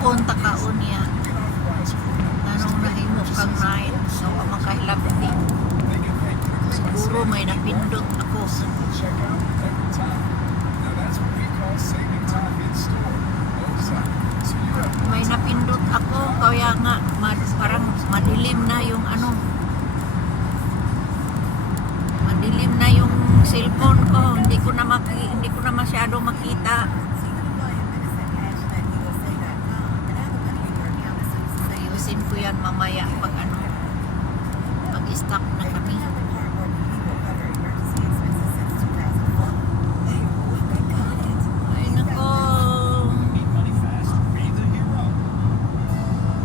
cellphone takaon niya. Tanong na himo kang night. So, makahilabti. Siguro may napindot ako. May napindot ako. Kaya nga, parang madilim na yung ano. Madilim na yung cellphone ko. Hindi ko na masyado makita. Ayusin ko yan mamaya pag ano, mag-stop na kami.